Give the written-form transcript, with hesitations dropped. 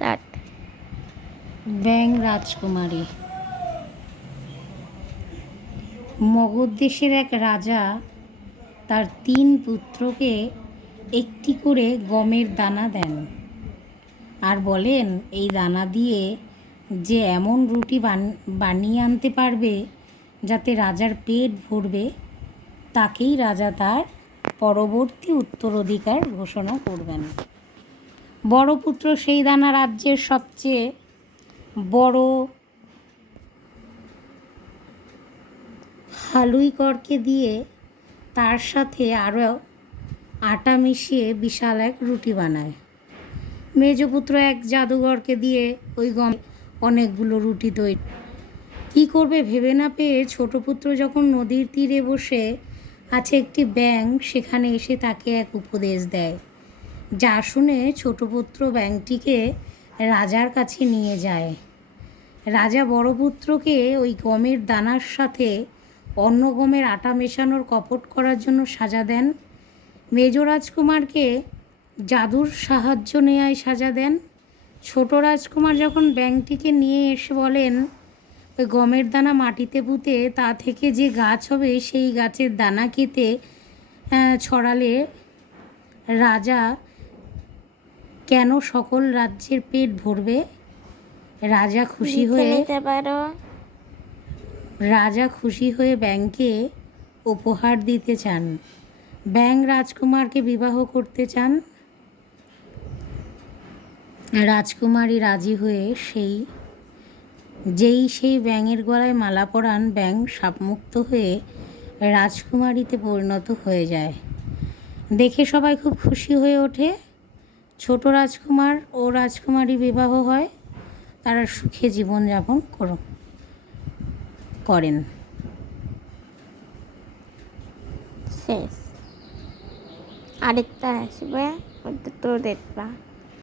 কাট। ব্যাং রাজকুমারী। মগধ দেশের এক রাজা তার 3 পুত্রকে একটি করে গমের দানা দেন আর বলেন, এই দানা দিয়ে যে এমন রুটি বানিয়ে আনতে পারবে যাতে রাজার পেট ভরবে, তাকেই রাজা তার পরবর্তী উত্তরাধিকার ঘোষণা করবেন। বড় পুত্র সেই দানা রাজ্যের সবচেয়ে বড় হালুইকরকে দিয়ে তার সাথে আরও আটা মিশিয়ে বিশাল এক রুটি বানায়। মেজপুত্র এক জাদুঘরকে দিয়ে ওই গম অনেকগুলো রুটি তৈরি। কী করবে ভেবে না পেয়ে ছোট পুত্র যখন নদীর তীরে বসে আছে, একটি ব্যাঙ সেখানে এসে তাকে এক উপদেশ দেয়, যা শুনে ছোট পুত্র ব্যাঙটিকে রাজার কাছে নিয়ে যায়। রাজা বড় পুত্রকে ওই গমের দানার সাথে অন্য গমের আটা মেশানোর কপট করার জন্য সাজা দেন। মেজ রাজকুমারকে জাদুর সাহায্য নেওয়ায় সাজা দেন। ছোট রাজকুমার যখন ব্যাঙটিকে নিয়ে এসে বলেন, ওই গমের দানা মাটিতে পুঁতে তা থেকে যে গাছ হবে সেই গাছের দানা খেতে ছড়ালে রাজা কেন সকল রাজ্যের পেট ভরবে। রাজা খুশি হয়ে ব্যাঙকে উপহার দিতে চান। ব্যাঙ রাজকুমারকে বিবাহ করতে চান। রাজকুমারী রাজি হয়ে সেই ব্যাঙের গলায় মালা পরান, ব্যাঙ সাপমুক্ত হয়ে রাজকুমারীতে পরিণত হয়ে যায়। দেখে সবাই খুব খুশি হয়ে ওঠে। ছোট রাজকুমার ও রাজকুমারী বিবাহ হয়, তারা সুখে জীবনযাপন করেন। শেষ। আরেকটা আসবে, ওটা তো দেখবা।